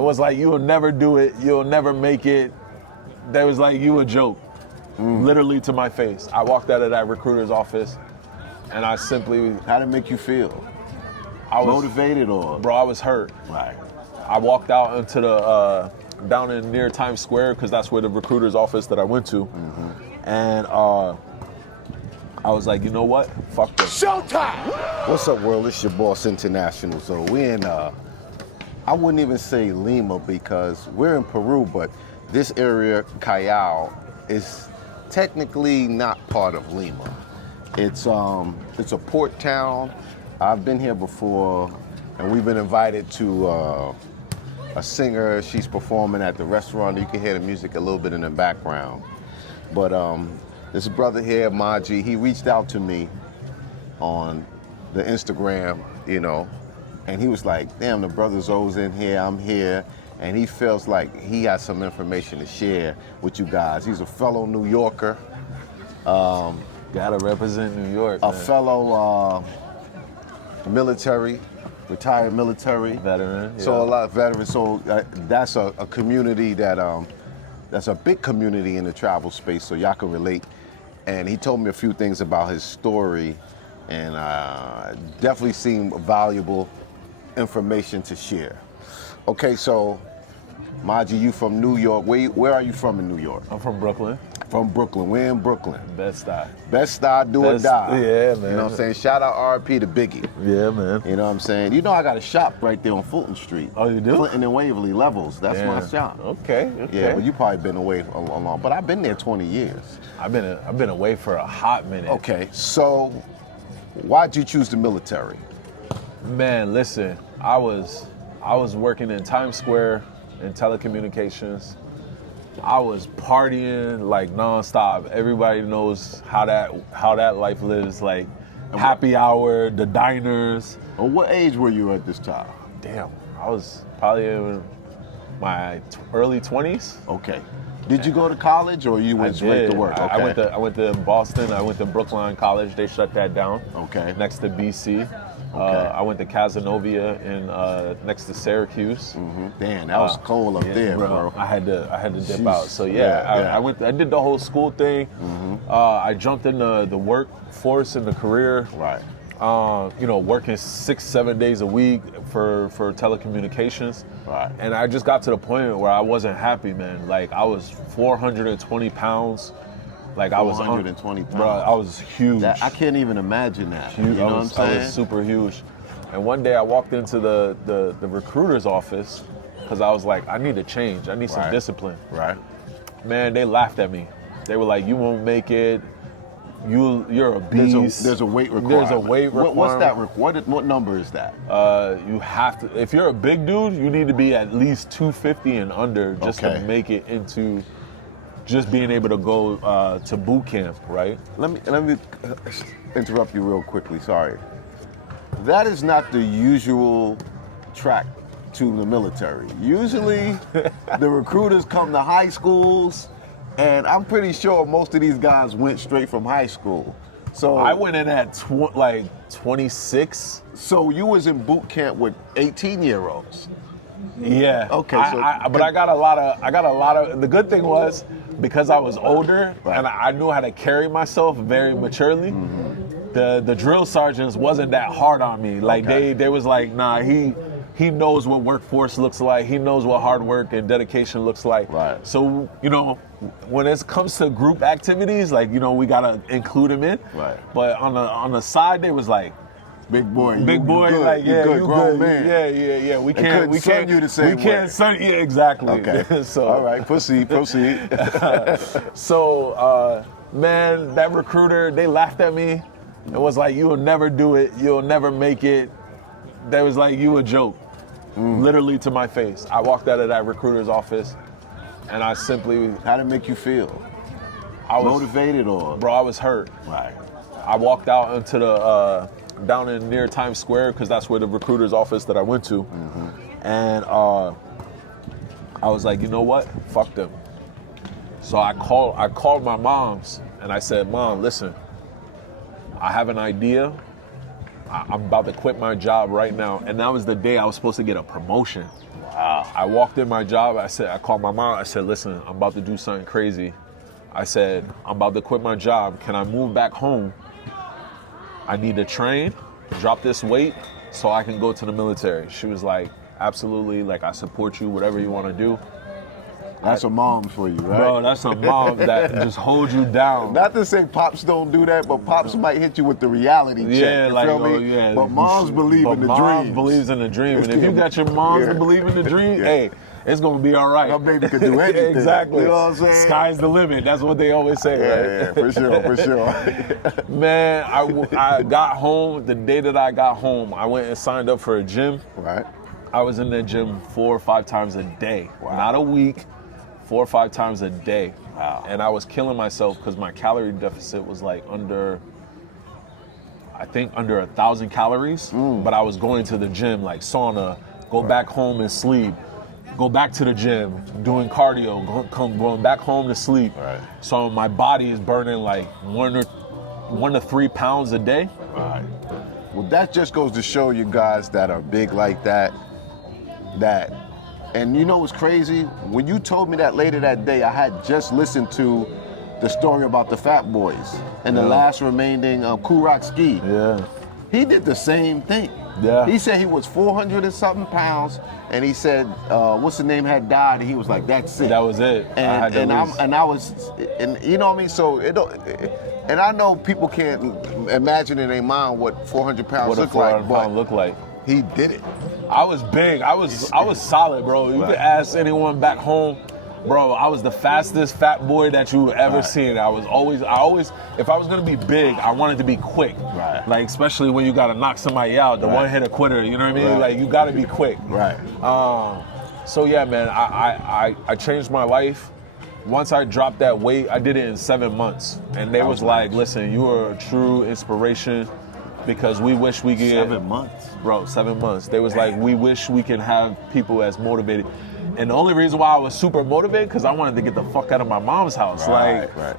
It was like, you will never do it. You'll never make it. They was like, you a joke. Literally to my face. I walked out of that recruiter's office and I simply... How'd it make you feel? I was motivated or? Bro, I was hurt. Right. I walked out into the, down in near Times Square, because that's where the recruiter's office that I went to. And I was like, you know what? Fuck this. Showtime! What's up, world? It's your boss, Internationalzoe. We're in, I wouldn't even say Lima because we're in Peru, but this area, Callao, is technically not part of Lima. It's a port town. I've been here before, and we've been invited to a singer. She's performing at the restaurant. You can hear the music a little bit in the background. But this brother here, Maji, he reached out to me on the Instagram, you know, and he was like, damn, the brother Zoe's in here, I'm here, and he feels like he has some information to share with you guys. He's a fellow New Yorker. Gotta represent New York, a man. fellow military, retired military. Veteran, yeah. So a lot of veterans, so that's a community that, that's a big community in the travel space, so y'all can relate. And he told me a few things about his story, and definitely seemed valuable information to share. Okay, so Maji, you from New York. Where are you from in New York? I'm from Brooklyn. From Brooklyn. We're in Brooklyn. Bed-Stuy. Bed-Stuy, do or die. Yeah, man. You know what I'm saying? Shout out RP to Biggie. Yeah, man. You know what I'm saying? You know I got a shop right there on Fulton Street. Oh, you do? Clinton and Waverly levels. That's my shop. Okay. Yeah, but you probably been away a long, but I've been there 20 years. I've been away for a hot minute. Okay, so why'd you choose the military? Man, listen, I was working in Times Square in telecommunications. I was partying like nonstop. Everybody knows how that life lives, like happy hour, the diners. Well, what age were you at this time? Damn, I was probably in my early 20s. Okay. Did you go to college or you went straight to work? Okay. I went to Boston. I went to Brookline College. They shut that down. Okay. Next to BC. Okay. I went to Casanova next to Syracuse. Damn, that was cold up there, bro. I had to dip Jeez. out. So I did the whole school thing. I jumped in the workforce in the career. Right. You know, working 6-7 days a week for telecommunications. Right. And I just got to the point where I wasn't happy, man. Like I was 420 pounds. Like I was 120 pounds. Bro, I was huge. I can't even imagine that. Huge. You know what I'm saying? I was super huge. And one day I walked into the recruiter's office because I was like, I need to change. I need some discipline. Right. Man, they laughed at me. They were like, you won't make it. You're a beast. There's a weight requirement. There's a weight requirement. What's that? What number is that? You have to. If you're a big dude, you need to be at least 250 and under just to make it into just being able to go to boot camp, right? Let me interrupt you real quickly. Sorry. That is not the usual track to the military. Usually, the recruiters come to high schools. And I'm pretty sure most of these guys went straight from high school. So I went in at 26. So you was in boot camp with 18-year-olds. Yeah. Okay. But I got a lot of. The good thing was because I was older and I knew how to carry myself very maturely. The drill sergeants wasn't that hard on me. Like they was like, nah, he knows what workforce looks like. He knows what hard work and dedication looks like. Right. So, you know, when it comes to group activities, like, you know, we gotta include him in. Right. But on the side, they was like, big boy, good. Like, yeah, you grown good. Man. Yeah. We can't send you the same way. Yeah, exactly. Okay. So all right, proceed. So, man, that recruiter, they laughed at me. It was like, you will never do it. You'll never make it. They was like, you a joke. Literally to my face. I walked out of that recruiter's office and I simply... How'd it make you feel? I was motivated or? Bro, I was hurt. Right. I walked out into the, down in near Times Square because that's where the recruiter's office that I went to. And I was like, you know what? Fuck them. So I called my mom's and I said, Mom, listen, I have an idea. I'm about to quit my job right now. And that was the day I was supposed to get a promotion. Wow. I walked in my job. I called my mom. I said, listen, I'm about to do something crazy. I said, I'm about to quit my job. Can I move back home? I need to train, drop this weight so I can go to the military. She was like, absolutely, like I support you, whatever you want to do. That's a mom for you, right? Bro, that's a mom that just holds you down. Not to say pops don't do that, but pops might hit you with the reality check. Yeah, You like, feel me? oh, yeah. But moms believe in the mom dream. believes in the dream. And if you got your moms to believe in the dream, hey, it's going to be all right. My baby could do anything. Exactly. You know what I'm saying? Sky's the limit. That's what they always say, right? Yeah, for sure. Man, I got home. The day that I got home, I went and signed up for a gym. Right. I was in the gym 4 or 5 times a day. Wow. Not a week, 4 or 5 times a day. Wow. And I was killing myself because my calorie deficit was like under 1,000 calories. But I was going to the gym, like sauna, go back home and sleep, go back to the gym, doing cardio, going back home to sleep. Right. So my body is burning like 1 to 3 pounds a day. Right. Well, that just goes to show you guys that are big like that, and you know what's crazy? When you told me that later that day, I had just listened to the story about the Fat Boys and the last remaining Kurok Ski. Yeah. He did the same thing. Yeah. He said he was 400 and something pounds, and he said, what's the name had died, and he was like, that's it. That was it. And you know what I mean? So and I know people can't imagine in their mind what 400 pounds look like, but look like. he did it. I was big. I was solid, bro. You could ask anyone back home, bro. I was the fastest fat boy that you ever seen. I always, if I was gonna be big, I wanted to be quick. Right. Like especially when you gotta knock somebody out, the one-hitter quitter. You know what I mean? Like you gotta be quick. Right. So yeah, man. I changed my life. Once I dropped that weight, I did it in 7 months, and they was like, "Listen, you are a true inspiration." Because we wish we could 7 months. Bro, 7 months. They was like, we wish we could have people as motivated. And the only reason why I was super motivated, because I wanted to get the fuck out of my mom's house.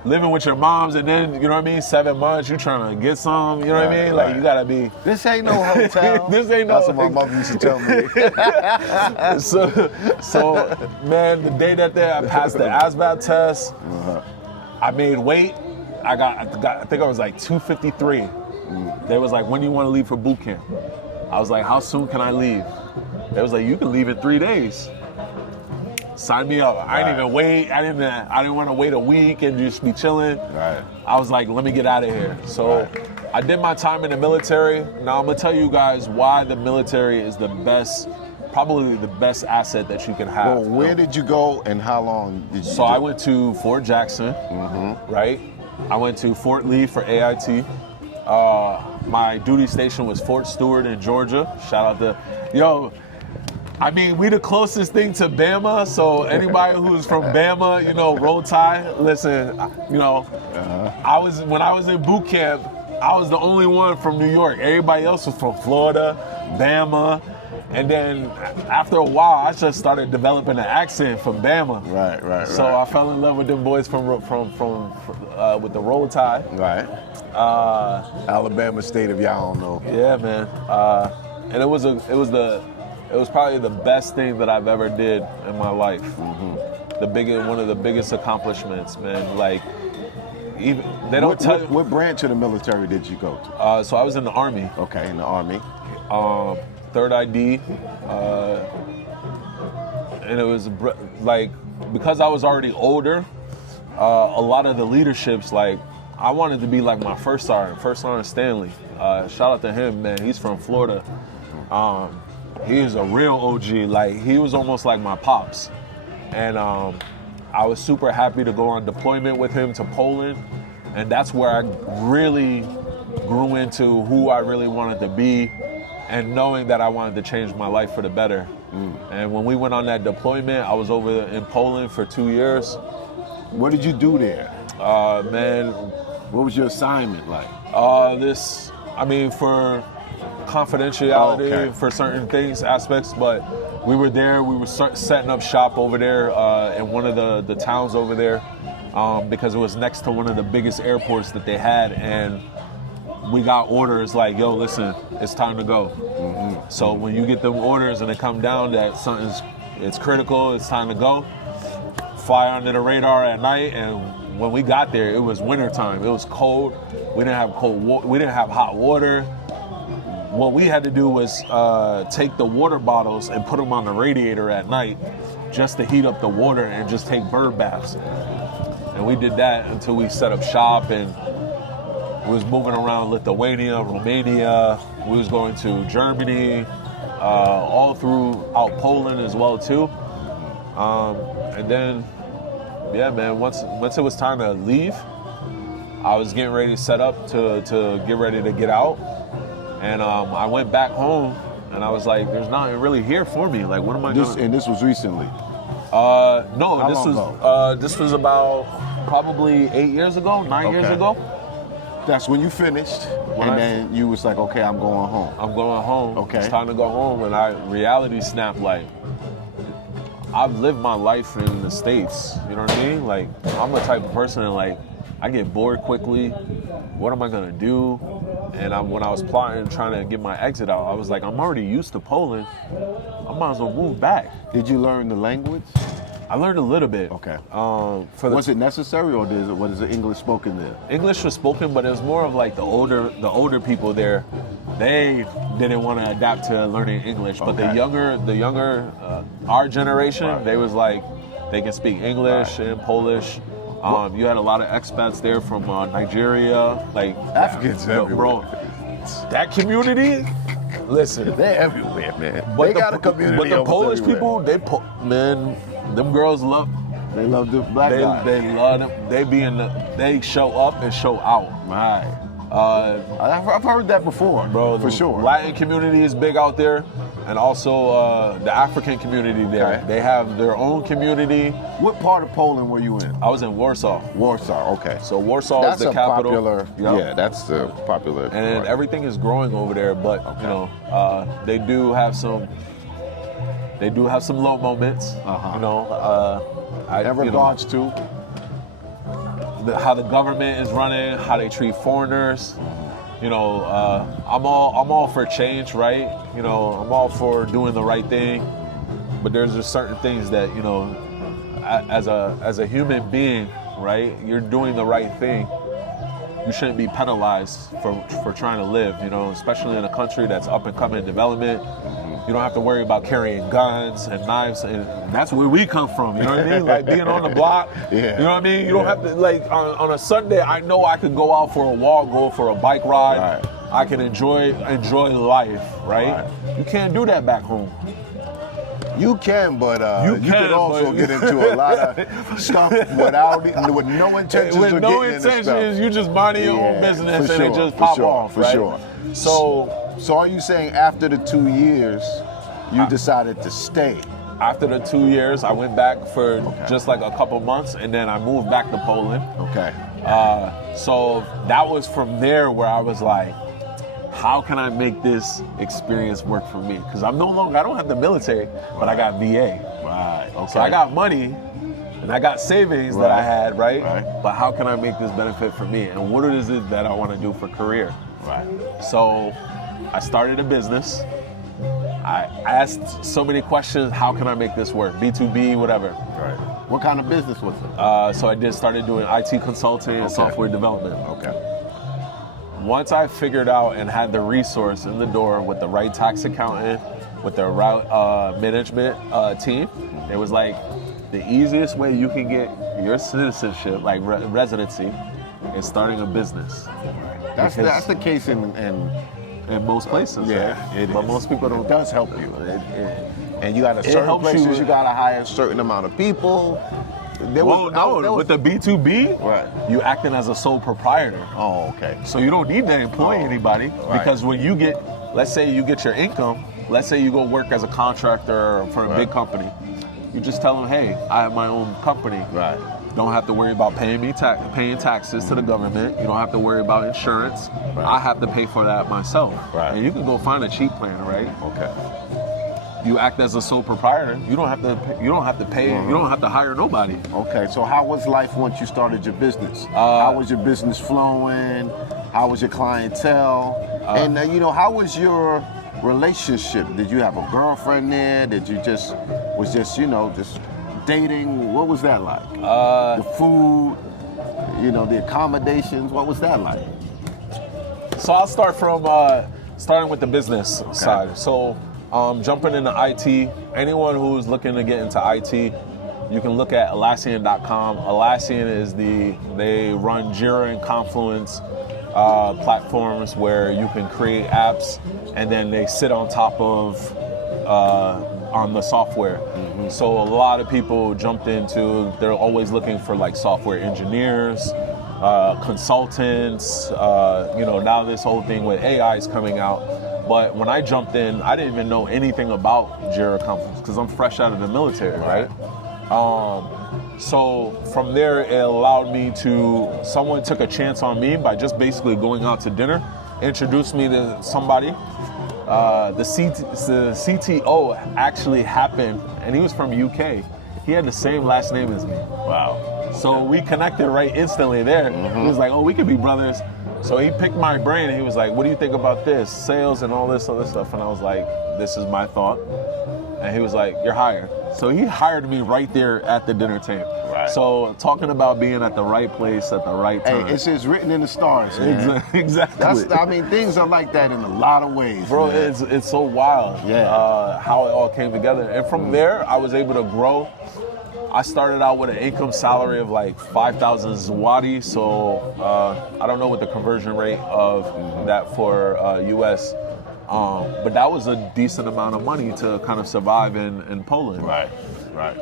Living with your moms and then, you know what I mean, 7 months, you trying to get some, you know what I mean? Like, you gotta be... This ain't no hotel. This ain't no... That's what my mother used to tell me. so, man, the day that I passed the ASVAB test, I made weight. I think I was like 253. They was like, when do you want to leave for boot camp? I was like, how soon can I leave? They was like, you can leave in 3 days. Sign me up. I didn't even wait. I didn't want to wait a week and just be chilling. Right. I was like, let me get out of here. So I did my time in the military. Now I'm gonna tell you guys why the military is the best, probably the best asset that you can have. Well, where did you go and how long did you So I went to Fort Jackson, right? I went to Fort Lee for AIT. My duty station was Fort Stewart in Georgia. Shout out to, I mean, we the closest thing to Bama, so anybody who's from Bama, you know, Roll Tide, listen, you know, when I was in boot camp, I was the only one from New York. Everybody else was from Florida, Bama, and then after a while, I just started developing an accent from Bama. Right. So I fell in love with them boys from with the Roll Tide. Right. Alabama State, if y'all don't know. Yeah, man. And it was probably the best thing that I've ever did in my life. One of the biggest accomplishments, man. Like, even they don't tell you. What branch of the military did you go to? So I was in the Army. Okay, in the Army. 3rd ID. And it was like, because I was already older, a lot of the leaderships, like, I wanted to be like my first sergeant Stanley. Shout out to him, man. He's from Florida. He is a real OG. Like, he was almost like my pops. And I was super happy to go on deployment with him to Poland. And that's where I really grew into who I really wanted to be and knowing that I wanted to change my life for the better. And when we went on that deployment, I was over in Poland for 2 years. What did you do there? Man, what was your assignment like? For confidentiality, for certain things, aspects, but we were there, we were setting up shop over there in one of the towns over there because it was next to one of the biggest airports that they had, and we got orders like, yo, listen, it's time to go. So when you get them orders and they come down that something's, it's critical, it's time to go. Fly under the radar at night, and when we got there, it was wintertime. It was cold. We didn't have we didn't have hot water. What we had to do was take the water bottles and put them on the radiator at night just to heat up the water and just take bird baths. And we did that until we set up shop, and we was moving around Lithuania, Romania. We was going to Germany, all throughout Poland as well too. And then, yeah, man, once it was time to leave, I was getting ready to set up to get ready to get out. And I went back home, and I was like, there's nothing really here for me. Like, what am I doing? And this was recently? No, this was about probably 8 years ago, 9 years ago. That's when you finished, then you was like, okay, I'm going home. I'm going home. Okay. It's time to go home, and reality snapped. Like, I've lived my life in the States, you know what I mean? Like, I'm the type of person that, like, I get bored quickly. What am I gonna do? And when I was plotting, trying to get my exit out, I was like, I'm already used to Poland. I might as well move back. Did you learn the language? I learned a little bit. Okay. Was it necessary, or was the English spoken there? English was spoken, but it was more of like the older people there. They didn't want to adapt to learning English, but the younger, our generation, they was like, they can speak English and Polish. You had a lot of expats there from Nigeria, like Africans everywhere. Bro, that community, listen, they're everywhere, man. But they got a community. But the Polish everywhere. people, man, them girls love. They love the black guys. They love them. They show up and show out. Right. I've heard that before, bro. For sure. Latin community is big out there, and also the African community there. Okay. They have their own community. What part of Poland were you in? I was in Warsaw. Warsaw, okay. So Warsaw is the capital. Popular, yeah, that's the popular. And everything is growing over there, but you know, they do have some low moments. You know, regards to how the government is running, how they treat foreigners. You know, I'm all for change, right? You know, I'm all for doing the right thing, but there's just certain things that, you know, as a human being, right? You're doing the right thing. You shouldn't be penalized for trying to live, you know, especially in a country that's up and coming development. You don't have to worry about carrying guns and knives, and that's where we come from, you know what I mean? Like being on the block, you know what I mean? You don't have to, like, on a Sunday, I know I could go out for a walk, go for a bike ride. Right. I can enjoy life, right? You can't do that back home. You can, but you can also get into a lot of stuff with no intentions with of no getting into intentions, stuff. you just minding your own business and it just pop off, for right? sure. So are you saying after the 2 years, you decided to stay? After the 2 years, I went back for just like a couple months, and then I moved back to Poland. Okay. So that was from there where I was like, how can I make this experience work for me? Because I don't have the military, but I got VA. Right. Okay. So I got money and I got savings that I had, right? But how can I make this benefit for me? And what is it that I want to do for career? Right. So I started a business. I asked so many questions. How can I make this work? B2B, whatever. Right. What kind of business was it? So I started doing IT consulting and software development. Okay. Once I figured out and had the resource in the door with the right tax accountant, with the right management team, it was like the easiest way you can get your citizenship, like residency, is starting a business. That's the case in most places. Yeah, right? But most people don't. It does help you. And you got to certain places you got to hire a certain amount of people. With the B2B, you acting as a sole proprietor. Oh, okay. So you don't need to employ anybody because when you get, let's say you get your income, let's say you go work as a contractor for a big company, you just tell them, hey, I have my own company. Right. Don't have to worry about paying taxes to the government. You don't have to worry about insurance. I have to pay for that myself. Right. And you can go find a cheap plan, right? Okay. You act as a sole proprietor. You don't have to pay. You don't have to hire nobody. Okay. So how was life once you started your business? How was your business flowing? How was your clientele? And how was your relationship? Did you have a girlfriend there? Did you just dating? What was that like? The food, the accommodations. What was that like? So I'll start from starting with the business side. So jumping into IT, anyone who's looking to get into IT, you can look at Atlassian.com. Atlassian they run Jira and Confluence platforms where you can create apps, and then they sit on top of on the software. Mm-hmm. So a lot of people jumped into, they're always looking for like software engineers, consultants, now this whole thing with AI is coming out. But when I jumped in, I didn't even know anything about Jira Confluence because I'm fresh out of the military, right? So from there, it allowed me someone took a chance on me by just basically going out to dinner, introduced me to somebody. The CTO actually happened, and he was from UK. He had the same last name as me. Wow. So we connected right instantly there. Mm-hmm. He was like, oh, we could be brothers. So he picked my brain, and he was like, what do you think about this? Sales and all this other stuff. And I was like, this is my thought. And he was like, you're hired. So he hired me right there at the dinner table. Right. So talking about being at the right place at the right time. Hey, it's written in the stars, man. Exactly. Things are like that in a lot of ways, bro. Man. It's so wild. Yeah. How it all came together, and from there I was able to grow. I started out with an income salary of like 5,000 Zwadi. So I don't know what the conversion rate of that for US. But that was a decent amount of money to kind of survive in Poland. Right.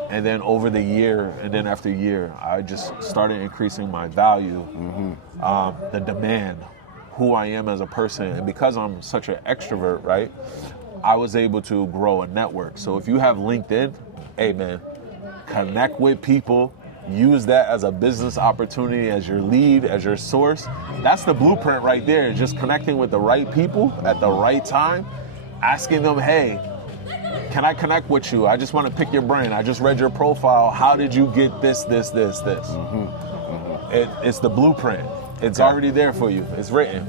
And then over the year, and then after year, I just started increasing my value, the demand, who I am as a person. And because I'm such an extrovert, right, I was able to grow a network. So if you have LinkedIn, hey man, connect with people, use that as a business opportunity, as your lead, as your source. That's the blueprint right there. Just connecting with the right people at the right time, asking them, hey, can I connect with you? I just want to pick your brain. I just read your profile. How did you get this? It's the blueprint. It's already there for you. It's written.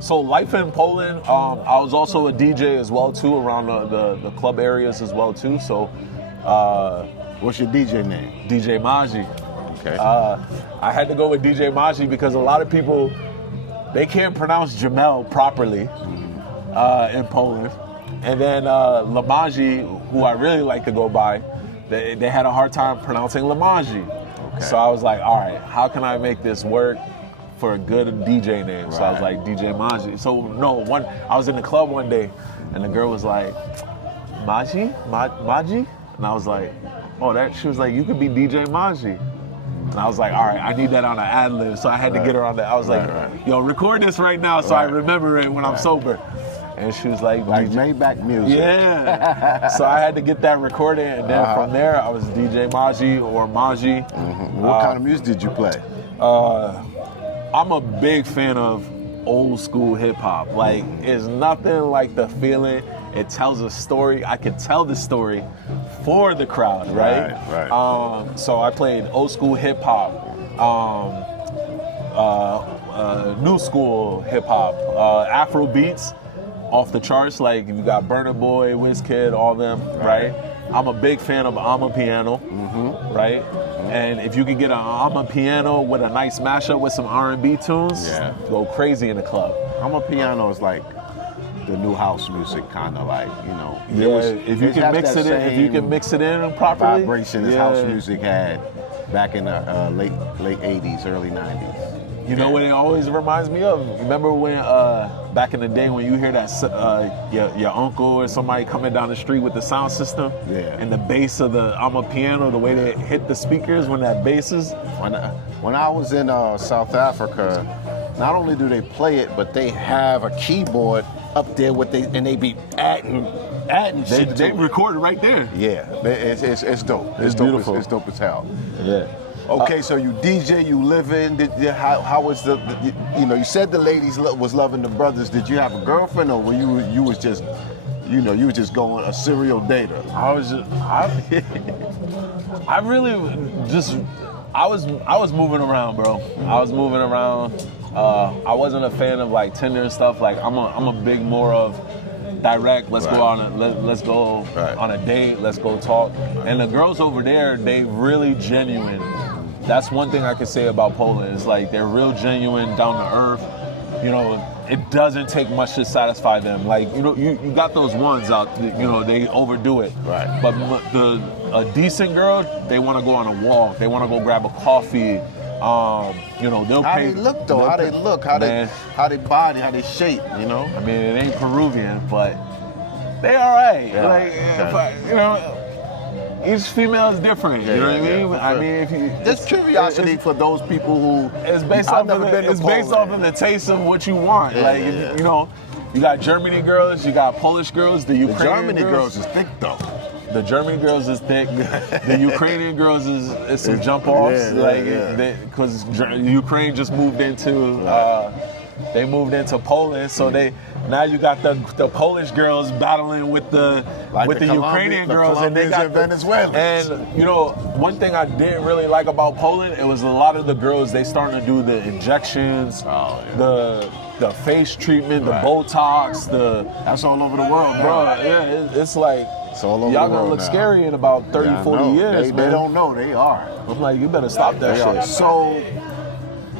So life in Poland, I was also a DJ as well too, around the club areas as well too. So what's your DJ name? DJ Maji. Okay. I had to go with DJ Maji because a lot of people, they can't pronounce Jamel properly in Poland. And then Lamaji, who I really like to go by, they had a hard time pronouncing Lamaji. Okay. So I was like, all right, how can I make this work for a good DJ name? Right. So I was like, DJ Maji. So I was in the club one day, and the girl was like, Maji? And I was like, she was like, you could be DJ Maji. And I was like, all right, I need that on an ad lib. So I had to get her on that. I was like, yo, record this right now so I remember it when I'm sober. And she was like Maybach music. Yeah. So I had to get that recorded, and then from there I was DJ Maji or Maji. Mm-hmm. What kind of music did you play? I'm a big fan of old school hip hop. Like, it's nothing like the feeling. It tells a story. I can tell the story for the crowd, right? Right. So I played old school hip hop, new school hip hop, Afro beats. Off the charts, like you got Burna Boy, Wizkid, all them, right? I'm a big fan of Amapiano, right? And if you could get an Amapiano with a nice mashup with some R&B tunes, go crazy in the club. Amapiano is like the new house music, kind of like, if you can mix it in properly, vibration as house music had back in the late 80s, early 90s. You know what it always reminds me of? Remember when back in the day when you hear that your uncle or somebody coming down the street with the sound system, and the bass of the Amapiano, the way they hit the speakers when that bass is. When I was in South Africa, not only do they play it, but they have a keyboard up there and they be adding shit. They record it right there. Yeah, it's dope. It's dope. Beautiful. It's dope as hell. Yeah. Okay, so you DJ, you live in. How was you said the ladies was loving the brothers. Did you have a girlfriend, or were you was just, you were just going a serial dater? I really just I was moving around, bro. I was moving around. I wasn't a fan of like Tinder and stuff. Like I'm a big more of direct. Let's go on let's go on a date. Let's go talk. And the girls over there, they really genuine. That's one thing I can say about Poland. It's like they're real genuine, down to earth. You know, it doesn't take much to satisfy them. Like, you know, you got those ones out, you know, they overdo it. Right. But a decent girl, they want to go on a walk. They want to go grab a coffee. You know, they'll How pay. they look though? How they look? How they body? How they shape? You know? I mean, it ain't Peruvian, but they all right. Yeah, Like, okay. you know, each female is different. You know what I mean? Yeah, I mean, if you just curiosity for those people who it's based off of the taste of what you want. Yeah, like, yeah. you know, you got Germany girls, you got Polish girls, the Ukrainian Germany girls is thick though. The German girls is thick. The Ukrainian girls is some jump offs, because Ukraine just moved into they moved into Poland, so now you got the Polish girls battling with the Ukrainian girls, and they got Venezuela. And you know, one thing I didn't really like about Poland, it was a lot of the girls, they starting to do the injections, the face treatment, the Botox, that's all over the world, bro. Yeah, it's like. It's all over y'all the gonna world look now. scary in about 30, 40 years, They man. don't know, they are. I'm like, you better stop that shit. So,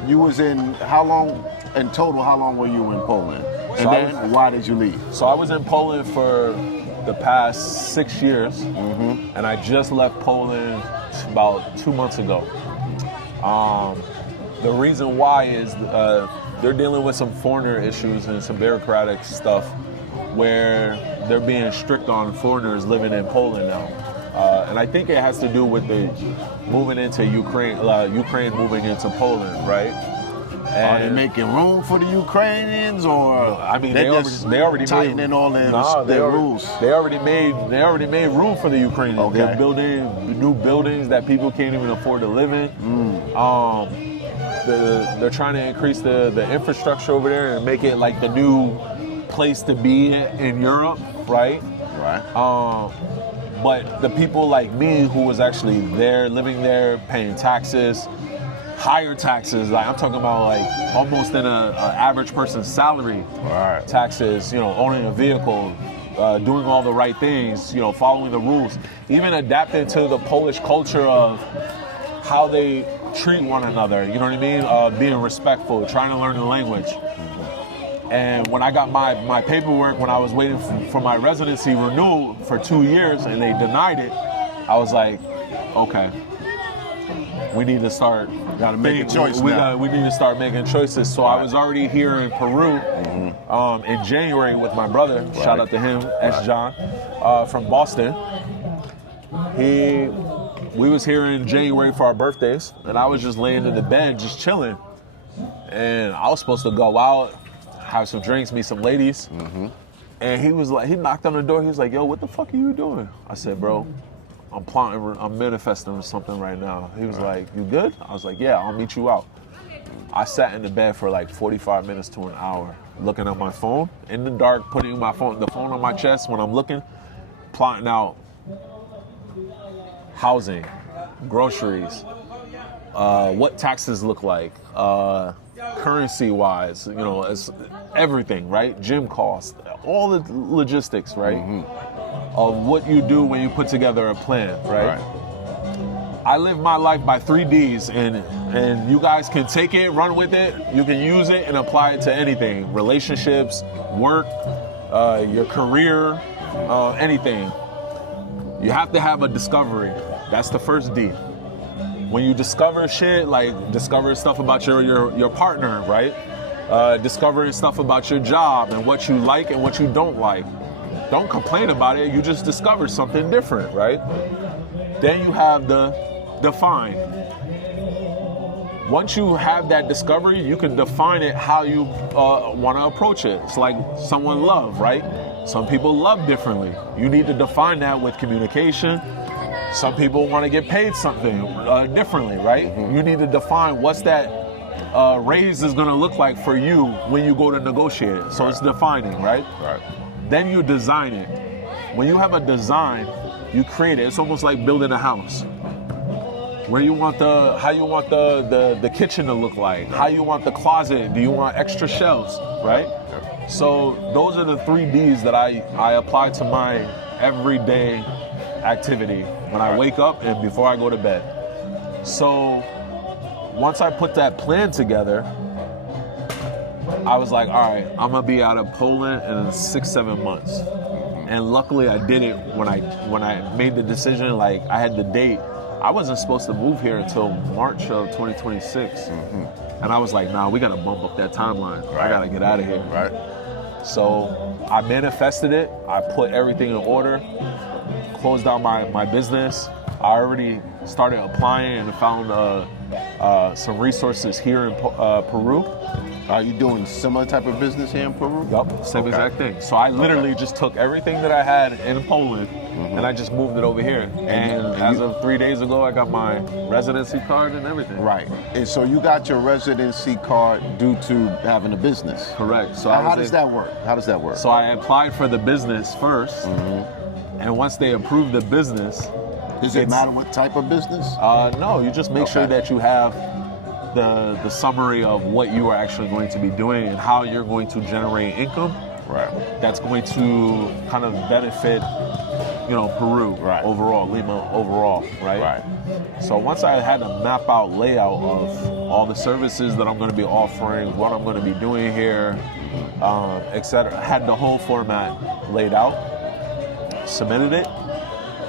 you was in, how long, in total, how long were you in Poland? And then, why did you leave? So I was in Poland for the past 6 years, and I just left Poland about 2 months ago. The reason why is they're dealing with some foreigner issues and some bureaucratic stuff where they're being strict on foreigners living in Poland now. And I think it has to do with the moving into Ukraine moving into Poland, right? And Are they making room for the Ukrainians, or I mean, they already tightening made, all their rules? They already made room for the Ukrainians. Okay. They're building new buildings that people can't even afford to live in. They're trying to increase the infrastructure over there and make it like the new place to be in Europe, right? Right. But the people like me who was actually there, living there, paying taxes, higher taxes, like I'm talking about like almost in an average person's salary, Right. taxes, you know, owning a vehicle, doing all the right things, you know, following the rules, even adapting to the Polish culture of how they treat one another, you know what I mean? Being respectful, trying to learn the language. And when I got my paperwork, when I was waiting for my residency renewal for 2 years and they denied it, I was like, okay, we need to start Gotta make a choice now. We need to start making choices. So I was already here in Peru in January with my brother. Right. Shout out to him, S. John, from Boston. We was here in January for our birthdays, and I was just laying in the bed, just chilling. And I was supposed to go out, have some drinks, meet some ladies. And he was like, he knocked on the door. He was like, yo, what the fuck are you doing? I said, bro, I'm plotting, I'm manifesting something right now. He was like, you good? I was like, yeah, I'll meet you out. I sat in the bed for like 45 minutes to an hour, looking at my phone in the dark, putting the phone on my chest when I'm looking, plotting out housing, groceries, what taxes look like, currency-wise, you know, as everything, right? Gym costs, all the logistics, right? Of what you do when you put together a plan, right? I live my life by 3 Ds, and you guys can take it, run with it. You can use it and apply it to anything: relationships, work, your career, anything. You have to have a discovery. That's the first D. When you discover shit, like discovering stuff about your partner, right? Discovering stuff about your job and what you like and what you don't like. Don't complain about it. You just discovered something different, right? Then you have the define. Once you have that discovery, you can define it how you want to approach it. It's like someone love, right? Some people love differently. You need to define that with communication. Some people want to get paid something differently, right? You need to define what's that raise is going to look like for you when you go to negotiate it. So it's defining, right? Then you design it. When you have a design, you create it. It's almost like building a house. how you want the kitchen to look like, how you want the closet, do you want extra shelves, right? So those are the 3 Ds that I apply to my everyday activity when I wake up and before I go to bed. So once I put that plan together, I was like, all right, I'm gonna be out of Poland in 6-7 months. And luckily I did it when I made the decision, like I had the date. I wasn't supposed to move here until March of 2026. And I was like, nah, we gotta bump up that timeline. I gotta get out of here. Right. So I manifested it. I put everything in order, closed down my business. I already started applying and found some resources here in Peru. Are you doing similar type of business here in Peru? Yup, same exact thing. So I literally just took everything that I had in Poland and I just moved it over here. And as of 3 days ago, I got my residency card and everything. Right. And so you got your residency card due to having a business. Correct. So how does that work? How does that work? So I applied for the business first, and once they approved the business, does it matter what type of business? No, you just make sure that you have the summary of what you are actually going to be doing and how you're going to generate income. Right. That's going to kind of benefit, Peru overall, Lima overall, right? Right. So once I had a map out layout of all the services that I'm going to be offering, what I'm going to be doing here, etc., had the whole format laid out, submitted it.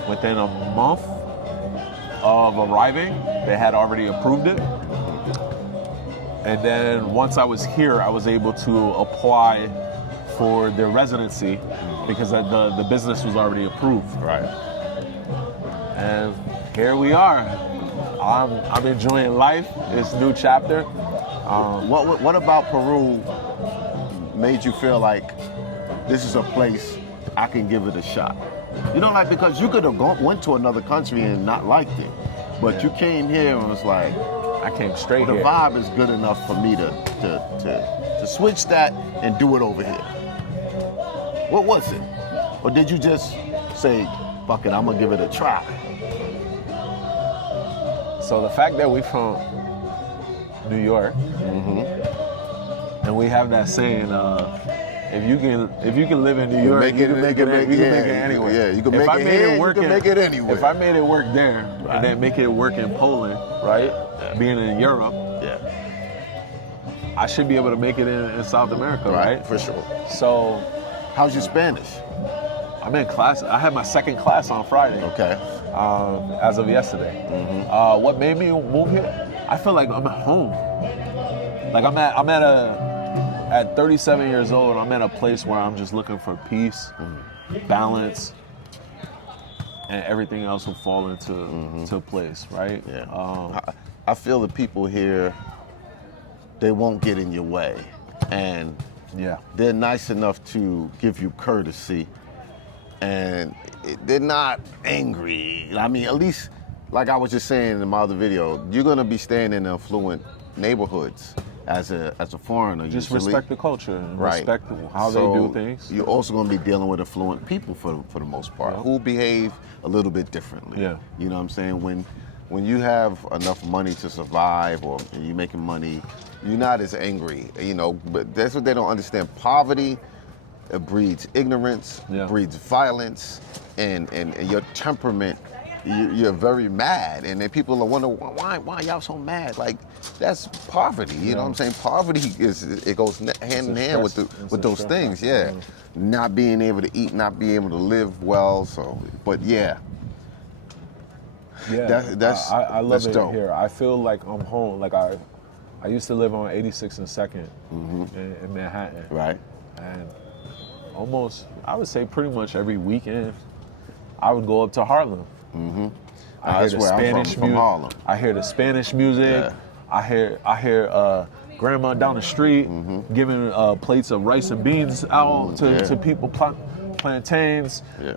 Within a month of arriving, they had already approved it. And then once I was here, I was able to apply for their residency because the business was already approved. Right. And here we are. I'm enjoying life. It's a new chapter. What about Peru made you feel like this is a place I can give it a shot? Because you could have went to another country and not liked it, but you came here and was like, I came straight here. The vibe is good enough for me to switch that and do it over here. What was it? Or did you just say, fuck it, I'm gonna give it a try? So the fact that we're from New York, and we have that saying, if you can live in New York, you can make it anywhere. Yeah, you can make it here, you can make it anywhere. If I made it work there, and then make it work in Poland, right? Being in Europe, I should be able to make it in South America, right? For sure. So, how's your Spanish? I'm in class. I had my second class on Friday. Okay. As of yesterday. What made me move here? I feel like I'm at home. Like at 37 years old, I'm at a place where I'm just looking for peace, balance, and everything else will fall into place, right? Yeah. I feel the people here, they won't get in your way, and they're nice enough to give you courtesy, and they're not angry. I mean, at least, like I was just saying in my other video, you're gonna be staying in affluent neighborhoods as a foreigner. Just usually. Respect the culture and respect how they do things. You're also going to be dealing with affluent people for the most part, who behave a little bit differently. Yeah. You know what I'm saying? When you have enough money to survive, or you're making money, you're not as angry. But that's what they don't understand. Poverty breeds ignorance, breeds violence, and your temperament. You're very mad, and then people are wondering why y'all so mad. Like, that's poverty. You know what I'm saying? Poverty goes hand in hand with those things. Yeah, not being able to eat, not being able to live well. So, but I love it dope. Here. I feel like I'm home. Like I used to live on 86 and 2nd in Manhattan. Right. And almost, I would say pretty much every weekend, I would go up to Harlem. I hear the Spanish music. Harlem. I hear the Spanish music. Yeah. I hear grandma down the street giving plates of rice and beans out to people, plantains. Yeah.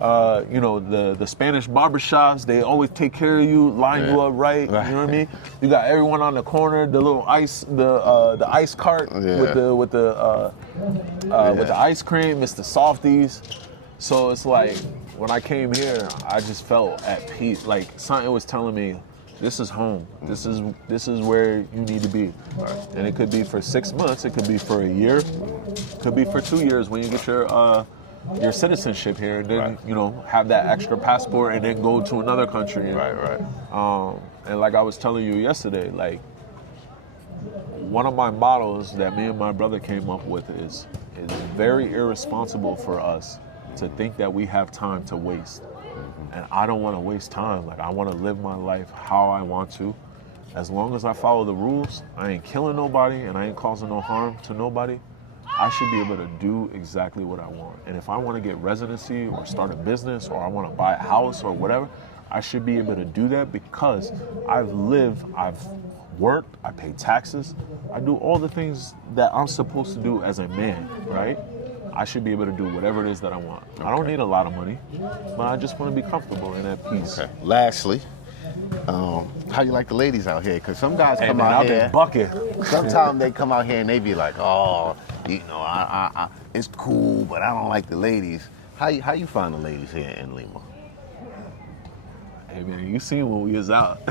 The Spanish barbershops, they always take care of you, line you up right. You know what I mean? You got everyone on the corner, the little ice, the ice cart with the ice cream. It's the softies. So it's like, when I came here, I just felt at peace. Like, something was telling me, this is home. This is where you need to be. And it could be for 6 months. It could be for a year. It could be for 2 years when you get your citizenship here, and then have that extra passport, and then go to another country. And like I was telling you yesterday, like one of my models that me and my brother came up with is very irresponsible for us to think that we have time to waste. And I don't want to waste time. Like, I want to live my life how I want to. As long as I follow the rules, I ain't killing nobody and I ain't causing no harm to nobody. I should be able to do exactly what I want. And if I want to get residency or start a business or I want to buy a house or whatever, I should be able to do that because I've lived, I've worked, I pay taxes, I do all the things that I'm supposed to do as a man, right? I should be able to do whatever it is that I want. I don't need a lot of money, but I just want to be comfortable and at peace. Okay. Lastly, how you like the ladies out here? Because some guys come out here, bucket. Sometimes they come out here and they be like, oh, I it's cool, but I don't like the ladies. How you find the ladies here in Lima? Hey man, you seen when we was out.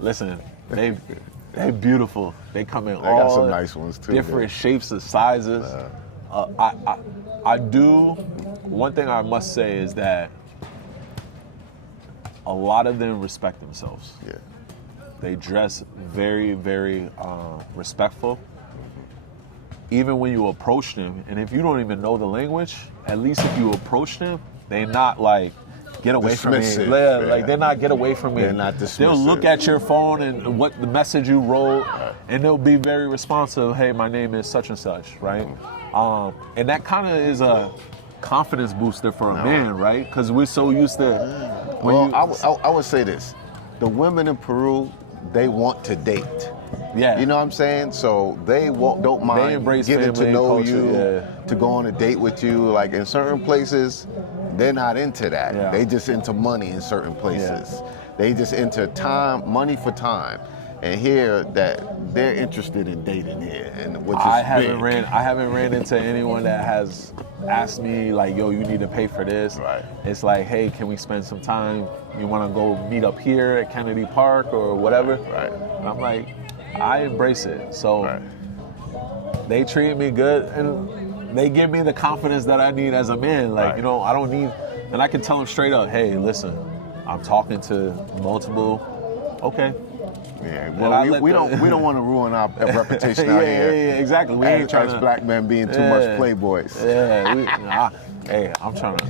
Listen, they beautiful. They come in all got some nice ones too, different shapes and sizes. I do. One thing I must say is that a lot of them respect themselves. Yeah. They dress very, very respectful. Even when you approach them, and if you don't even know the language, at least if you approach them, they not like, get away from me. Like, they're not get away from me. They're not dismissive. They'll look at your phone and what the message you wrote, and they'll be very responsive. Hey, my name is such and such, right? And that kind of is a confidence booster for a man, right? Because we're so used to. I would say this: the women in Peru, they want to date. Yeah. You know what I'm saying? So they don't mind getting to know you, to go on a date with you. Like in certain places, they're not into that. Yeah. They just into money in certain places. Yeah. They just into time, money for time. And here, that they're interested in dating here, and which is I haven't ran into anyone that has asked me like, yo, you need to pay for this. Right. It's like, hey, can we spend some time? You want to go meet up here at Kennedy Park or whatever? Right. And I'm like, I embrace it. So they treat me good, and they give me the confidence that I need as a man. Like, I don't need, and I can tell them straight up, hey, listen, I'm talking to multiple. Okay. Yeah, well, we don't want to ruin our reputation out here. Yeah, exactly. We ain't trying to, black men being too much playboys. Yeah, hey, I'm trying to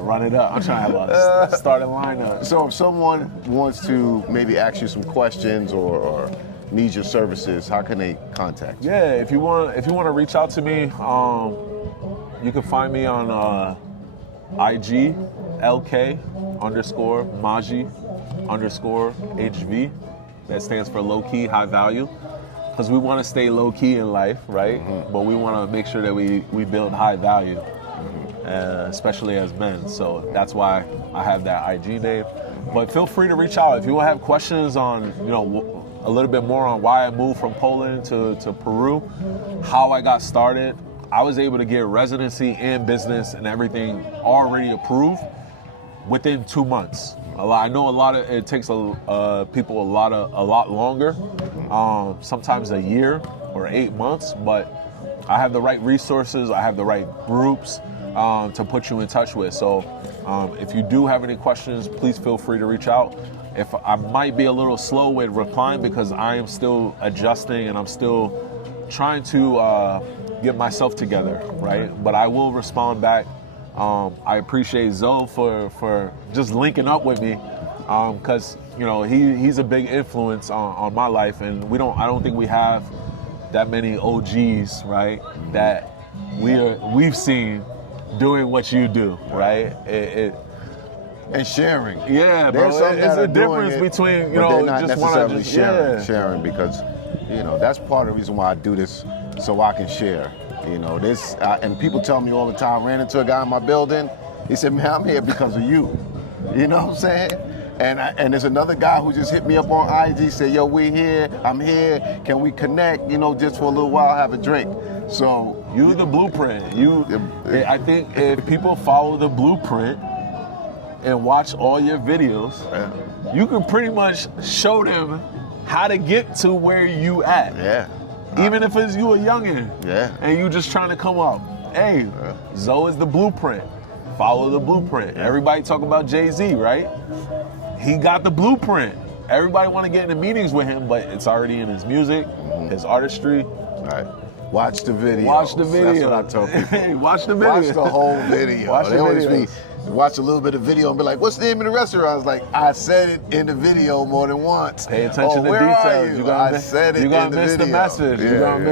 run it up. I'm trying to have a starting lineup. So if someone wants to maybe ask you some questions or needs your services, how can they contact you? Yeah, if you want to reach out to me, you can find me on IG, LK_Maji_HV. That stands for low key, high value. Because we want to stay low key in life, right? Mm-hmm. But we want to make sure that we build high value, especially as men. So that's why I have that IG name. But feel free to reach out if you have questions on, a little bit more on why I moved from Poland to Peru, how I got started. I was able to get residency and business and everything already approved within 2 months. I know it takes people a lot longer, sometimes a year or 8 months, but I have the right resources, I have the right groups to put you in touch with. So if you do have any questions, please feel free to reach out. If I might be a little slow with replying because I am still adjusting and I'm still trying to get myself together, right? But I will respond back. I appreciate Zoe for just linking up with me, because he's a big influence on my life, and I don't think we have that many OGs, right? That we've seen doing what you do, right? And sharing. Yeah, bro. It's a difference between they're not just necessarily sharing because that's part of the reason why I do this, so I can share. This, and people tell me all the time, ran into a guy in my building, he said, man, I'm here because of you. You know what I'm saying? And there's another guy who just hit me up on IG, said, yo, we here, I'm here, can we connect, just for a little while, have a drink. So you the blueprint. I think if people follow the blueprint, and watch all your videos, you can pretty much show them how to get to where you at. Yeah. Even if it's you a youngin'. Yeah. And you just trying to come up. Hey, Zoe is the blueprint. Follow the blueprint. Everybody talk about Jay-Z, right? He got the blueprint. Everybody want to get into meetings with him, but it's already in his music, his artistry. Right. Watch the video. Watch the video. That's what I tell people. Hey, watch the video. Watch the whole video. Watch they the always videos. watch a little bit of video and be like, what's the name of the restaurant? I was like, I said it in the video more than once. Pay attention to where are details. you? I said it you're gonna in the miss video. the message. Yeah, you're gonna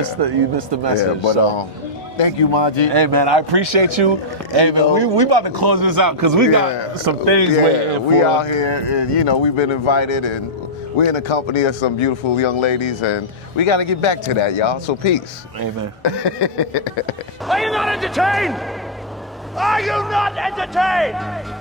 miss the message. Yeah, but so. thank you, Maji. Hey man, I appreciate you. Hey man, we about to close this out because we got some things waiting for we out here, and we've been invited, and we're in the company of some beautiful young ladies, and we got to get back to that, y'all. So peace. Amen. Are you not entertained? Are you not entertained?